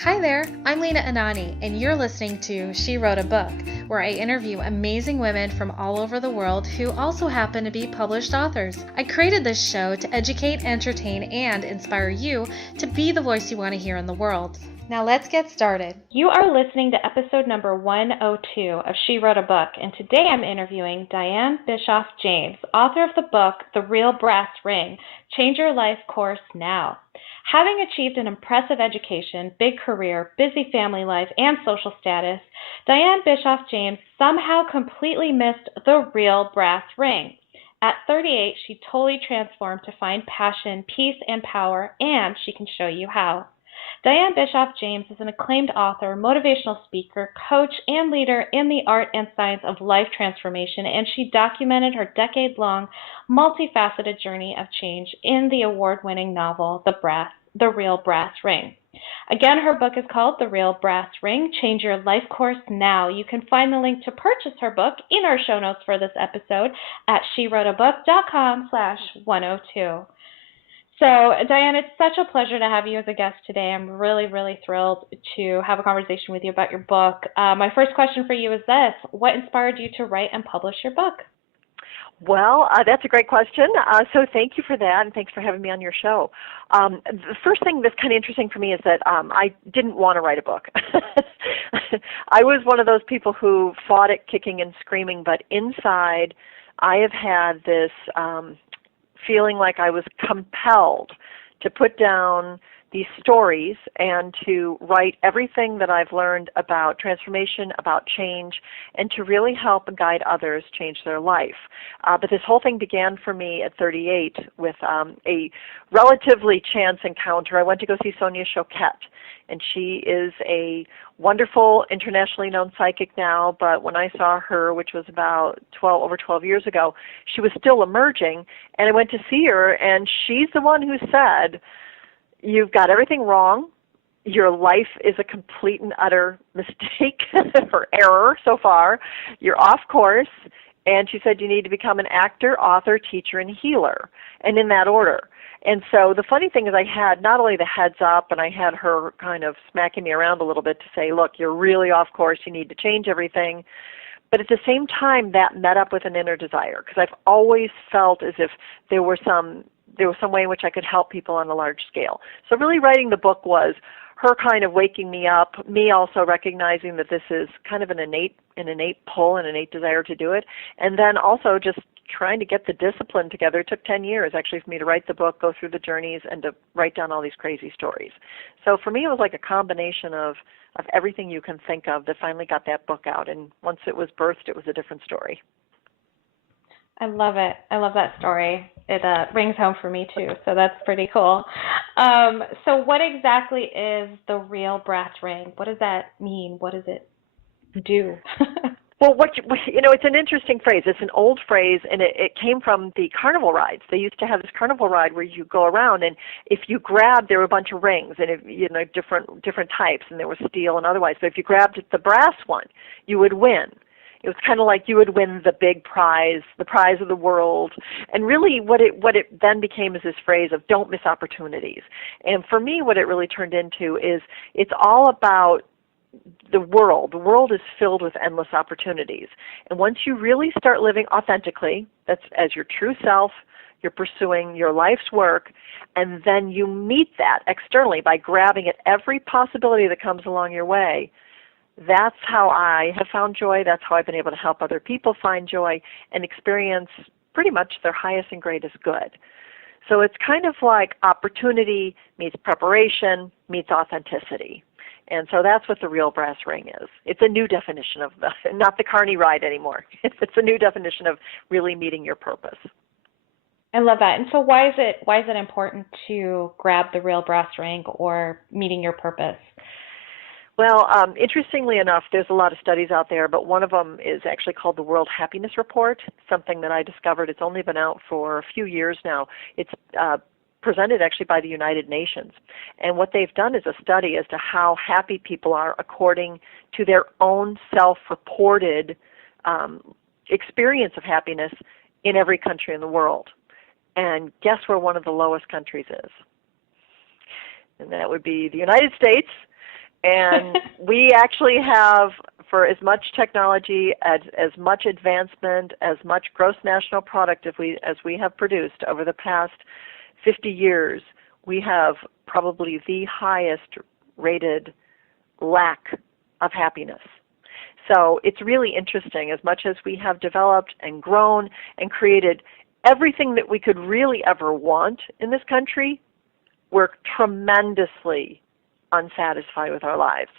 Hi there, I'm Lena Anani, and you're listening to She Wrote a Book, where I interview amazing women from all over the world who also happen to be published authors. I created this show to educate, entertain, and inspire you to be the voice you want to hear in the world. Now let's get started. You are listening to episode number 102 of She Wrote a Book, and today I'm interviewing Dianne Bischoff James, author of the book The Real Brass Ring, Change Your Life Course Now. Having achieved an impressive education, big career, busy family life, and social status, Dianne Bischoff James somehow completely missed the real brass ring. At 38, she totally transformed to find passion, peace, and power, and she can show you how. Dianne Bischoff James is an acclaimed author, motivational speaker, coach, and leader in the art and science of life transformation, and she documented her decade-long, multifaceted journey of change in the award-winning novel, The Real Brass Ring. Again, her book is called The Real Brass Ring, Change Your Life Course Now. You can find the link to purchase her book in our show notes for this episode at SheWroteABook.com/102. So, Dianne, it's such a pleasure to have you as a guest today. I'm really, really thrilled to have a conversation with you about your book. My first question for you is this: what inspired you to write and publish your book? Well, that's a great question. So thank you for that, and thanks for having me on your show. The first thing that's kind of interesting for me is that I didn't want to write a book. I was one of those people who fought it kicking and screaming, but inside I have had this feeling like I was compelled to put down these stories and to write everything that I've learned about transformation, about change, and to really help and guide others change their life. But this whole thing began for me at 38 with a relatively chance encounter. I went to go see Sonia Choquette, and she is a wonderful, internationally known psychic now, but when I saw her, which was about over 12 years ago, she was still emerging, and I went to see her, and she's the one who said, "You've got everything wrong. Your life is a complete and utter mistake or error so far. You're off course." And she said, "You need to become an actor, author, teacher, and healer," and in that order. And so the funny thing is I had not only the heads up, and I had her kind of smacking me around a little bit to say, "Look, you're really off course. You need to change everything." But at the same time, that met up with an inner desire, because I've always felt as if there was some way in which I could help people on a large scale. So really writing the book was her kind of waking me up, me also recognizing that this is kind of an innate pull, an innate desire to do it, and then also just trying to get the discipline together. It took 10 years actually for me to write the book, go through the journeys, and to write down all these crazy stories. So for me it was like a combination of everything you can think of that finally got that book out, and once it was birthed, it was a different story. I love it. I love that story. It rings home for me too, so that's pretty cool. So what exactly is the real brass ring? What does that mean? What does it do? Well, it's an interesting phrase. It's an old phrase, and it came from the carnival rides. They used to have this carnival ride where you go around, and if you grabbed, there were a bunch of rings, and different types, and there was steel and otherwise. But if you grabbed the brass one, you would win. It was kind of like you would win the big prize, the prize of the world. And really what it then became is this phrase of don't miss opportunities. And for me, what it really turned into is it's all about the world. The world is filled with endless opportunities. And once you really start living authentically, that's as your true self, you're pursuing your life's work, and then you meet that externally by grabbing at every possibility that comes along your way. That's how I have found joy. That's how I've been able to help other people find joy and experience pretty much their highest and greatest good. So it's kind of like opportunity meets preparation meets authenticity. And so that's what the real brass ring is. It's a new definition of not the carny ride anymore. It's a new definition of really meeting your purpose. I love that. And so why is it important to grab the real brass ring or meeting your purpose? Well, interestingly enough, there's a lot of studies out there, but one of them is actually called the World Happiness Report, something that I discovered. It's only been out for a few years now. It's presented actually by the United Nations. And what they've done is a study as to how happy people are according to their own self-reported experience of happiness in every country in the world. And guess where one of the lowest countries is? And that would be the United States. And we actually have, for as much technology, as much advancement, as much gross national product as we have produced over the past 50 years, we have probably the highest rated lack of happiness. So it's really interesting. As much as we have developed and grown and created everything that we could really ever want in this country, we're tremendously unsatisfied with our lives.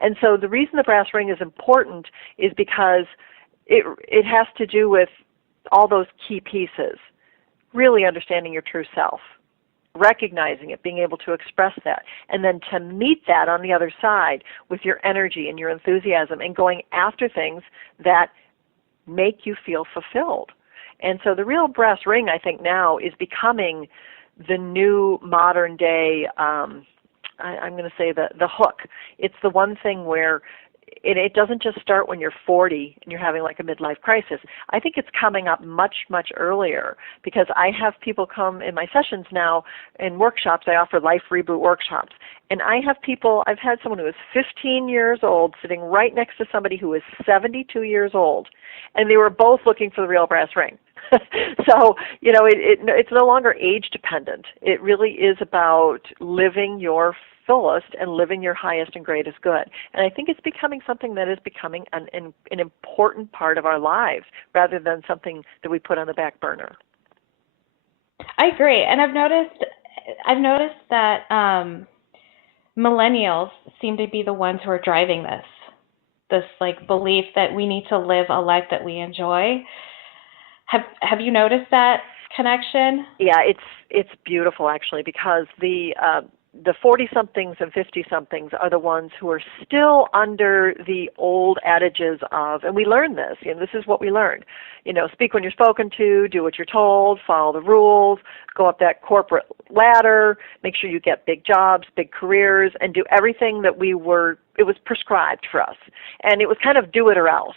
And so the reason the brass ring is important is because it has to do with all those key pieces. Really understanding your true self, recognizing it, being able to express that, and then to meet that on the other side with your energy and your enthusiasm and going after things that make you feel fulfilled. And so the real brass ring, I think, now is becoming the new modern day, I'm going to say the hook. It's the one thing where it doesn't just start when you're 40 and you're having like a midlife crisis. I think it's coming up much, much earlier, because I have people come in my sessions now in workshops. I offer life reboot workshops. And I've had someone who is 15 years old sitting right next to somebody who is 72 years old, and they were both looking for the real brass ring. So, it's no longer age dependent. It really is about living your fullest and living your highest and greatest good. And I think it's becoming something that is becoming an important part of our lives rather than something that we put on the back burner. I agree. And I've noticed that millennials seem to be the ones who are driving this like belief that we need to live a life that we enjoy. Have you noticed that connection? Yeah, it's beautiful actually, because the 40-somethings and 50-somethings are the ones who are still under the old adages of, and we learned this, this is what we learned, speak when you're spoken to, do what you're told, follow the rules, go up that corporate ladder, make sure you get big jobs, big careers, and do everything that it was prescribed for us. And it was kind of do it or else.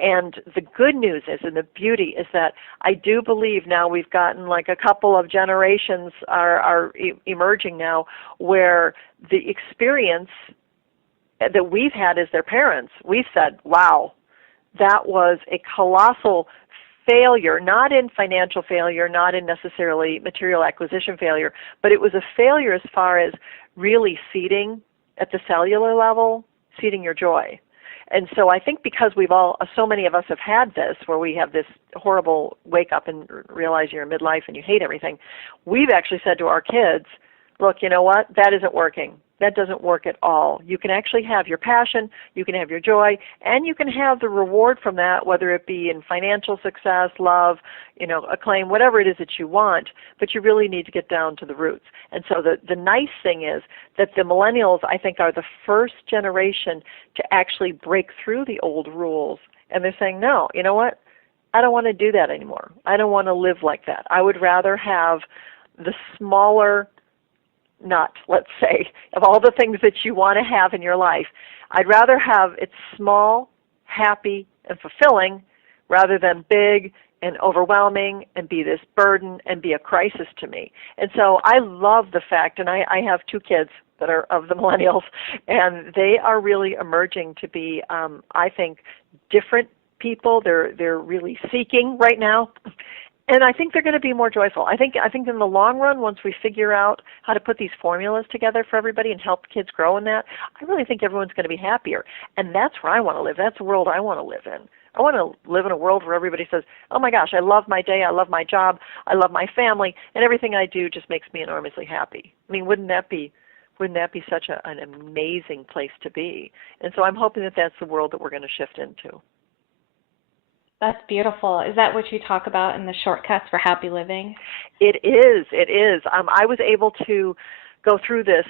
And the good news is, and the beauty is, that I do believe now we've gotten like a couple of generations are emerging now where the experience that we've had as their parents, we've said, wow, that was a colossal failure, not in financial failure, not in necessarily material acquisition failure, but it was a failure as far as really seeding at the cellular level, seeding your joy. And so I think because so many of us have had this, where we have this horrible wake up and realize you're in midlife and you hate everything, we've actually said to our kids, look, you know what, that isn't working. That doesn't work at all. You can actually have your passion, you can have your joy, and you can have the reward from that, whether it be in financial success, love, acclaim, whatever it is that you want, but you really need to get down to the roots. And so the nice thing is that the millennials, I think, are the first generation to actually break through the old rules, and they're saying, no, you know what, I don't want to do that anymore. I don't want to live like that. I would rather have the smaller nut, let's say, of all the things that you want to have in your life. I'd rather have it small, happy, and fulfilling rather than big and overwhelming and be this burden and be a crisis to me. And so I love the fact, and I have two kids that are of the millennials, and they are really emerging to be, I think, different people. They're really seeking right now. And I think they're going to be more joyful. I think in the long run, once we figure out how to put these formulas together for everybody and help kids grow in that, I really think everyone's going to be happier. And that's where I want to live. That's the world I want to live in. I want to live in a world where everybody says, oh my gosh, I love my day, I love my job, I love my family, and everything I do just makes me enormously happy. I mean, wouldn't that be such an amazing place to be? And so I'm hoping that that's the world that we're going to shift into. That's beautiful. Is that what you talk about in the shortcuts for happy living? It is. It is. I was able to go through this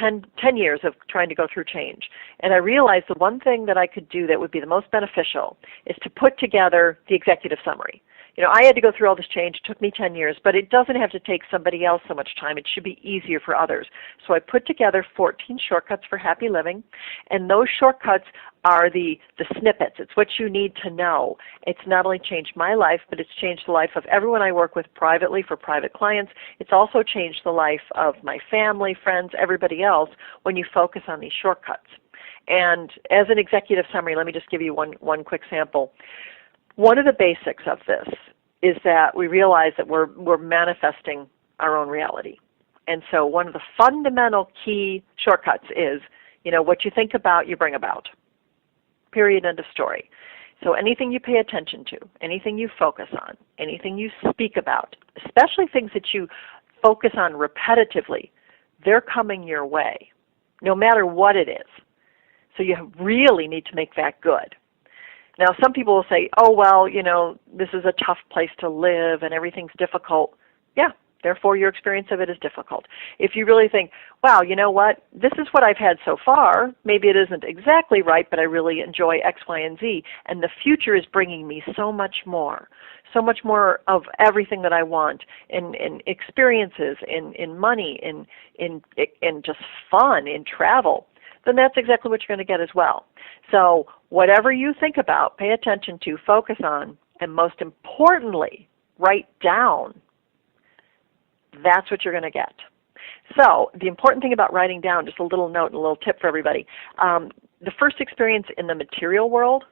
10 years of trying to go through change. And I realized the one thing that I could do that would be the most beneficial is to put together the executive summary. I had to go through all this change. It took me 10 years, but it doesn't have to take somebody else so much time. It should be easier for others. So I put together 14 shortcuts for happy living, and those shortcuts are the snippets. It's what you need to know. It's not only changed my life, but it's changed the life of everyone I work with privately for private clients. It's also changed the life of my family, friends, everybody else when you focus on these shortcuts. And as an executive summary, let me just give you one quick sample. One of the basics of this is that we realize that we're manifesting our own reality. And so one of the fundamental key shortcuts is, what you think about, you bring about. Period, end of story. So anything you pay attention to, anything you focus on, anything you speak about, especially things that you focus on repetitively, they're coming your way, no matter what it is. So you really need to make that good. Now, some people will say, oh, well, this is a tough place to live and everything's difficult. Yeah, therefore your experience of it is difficult. If you really think, wow, you know what, this is what I've had so far. Maybe it isn't exactly right, but I really enjoy X, Y, and Z. And the future is bringing me so much more of everything that I want in experiences, in money, in just fun, in travel. Then that's exactly what you're going to get as well. So whatever you think about, pay attention to, focus on, and most importantly, write down, that's what you're going to get. So the important thing about writing down, just a little note and a little tip for everybody, the first experience in the material world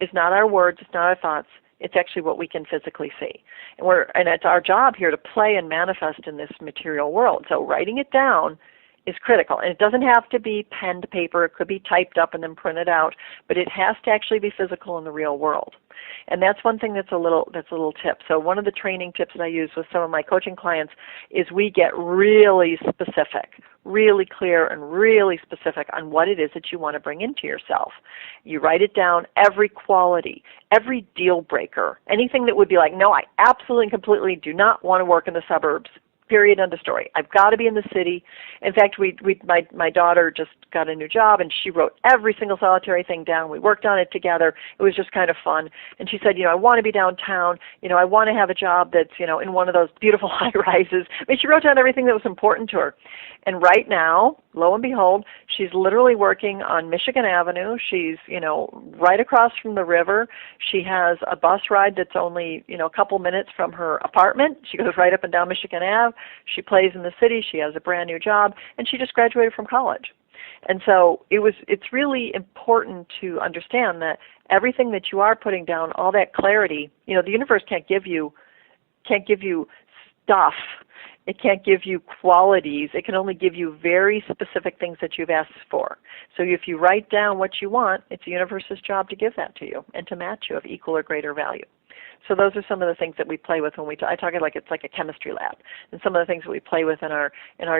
is not our words, it's not our thoughts, it's actually what we can physically see. And it's our job here to play and manifest in this material world. So writing it down is critical. And it doesn't have to be pen to paper. It could be typed up and then printed out, but it has to actually be physical in the real world. And that's one thing that's a little tip. So one of the training tips that I use with some of my coaching clients is we get really specific, really clear and really specific on what it is that you want to bring into yourself. You write it down, every quality, every deal breaker, anything that would be like, no, I absolutely and completely do not want to work in the suburbs. Period, end of story. I've got to be in the city. In fact, my daughter just got a new job, and she wrote every single solitary thing down. We worked on it together. It was just kind of fun. And she said, I want to be downtown. I want to have a job that's, in one of those beautiful high-rises. She wrote down everything that was important to her. And right now, lo and behold, she's literally working on Michigan Avenue. She's, right across from the river. She has a bus ride that's only, a couple minutes from her apartment. She goes right up and down Michigan Ave. She plays in the city. She has a brand new job, and she just graduated from college. And so it's really important to understand that everything that you are putting down, all that clarity, the universe can't give you stuff. It can't give you qualities. It can only give you very specific things that you've asked for. So if you write down what you want, it's the universe's job to give that to you and to match you of equal or greater value. So those are some of the things that we play with when I talk it like it's like a chemistry lab. And some of the things that we play with in our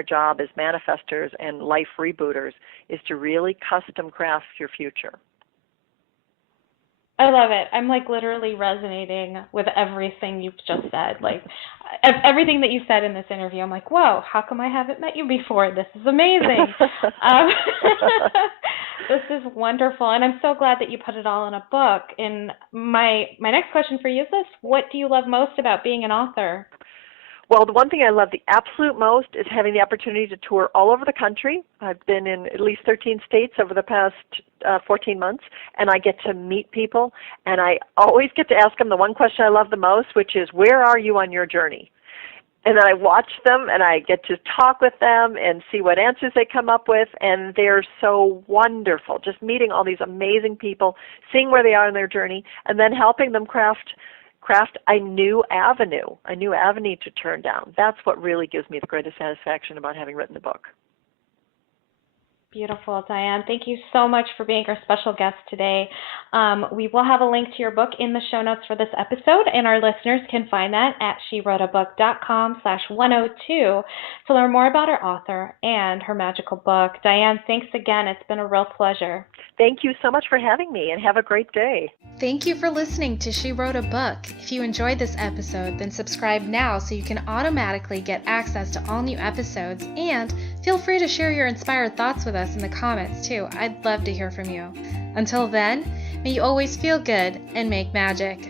job as manifestors and life rebooters is to really custom craft your future. I love it. I'm literally resonating with everything you've just said. Everything that you said in this interview, I'm like, whoa, how come I haven't met you before? This is amazing. This is wonderful. And I'm so glad that you put it all in a book. And my next question for you is this: what do you love most about being an author? Well, the one thing I love the absolute most is having the opportunity to tour all over the country. I've been in at least 13 states over the past 14 months, and I get to meet people, and I always get to ask them the one question I love the most, which is, where are you on your journey? And then I watch them, and I get to talk with them and see what answers they come up with, and they're so wonderful. Just meeting all these amazing people, seeing where they are in their journey, and then helping them craft a new avenue to turn down. That's what really gives me the greatest satisfaction about having written the book. Beautiful, Dianne. Thank you so much for being our special guest today. We will have a link to your book in the show notes for this episode, and our listeners can find that at SheWroteABook.com/102 to learn more about our author and her magical book. Dianne, thanks again. It's been a real pleasure. Thank you so much for having me, and have a great day. Thank you for listening to She Wrote a Book. If you enjoyed this episode, then subscribe now so you can automatically get access to all new episodes, and feel free to share your inspired thoughts with us in the comments too. I'd love to hear from you. Until then, may you always feel good and make magic.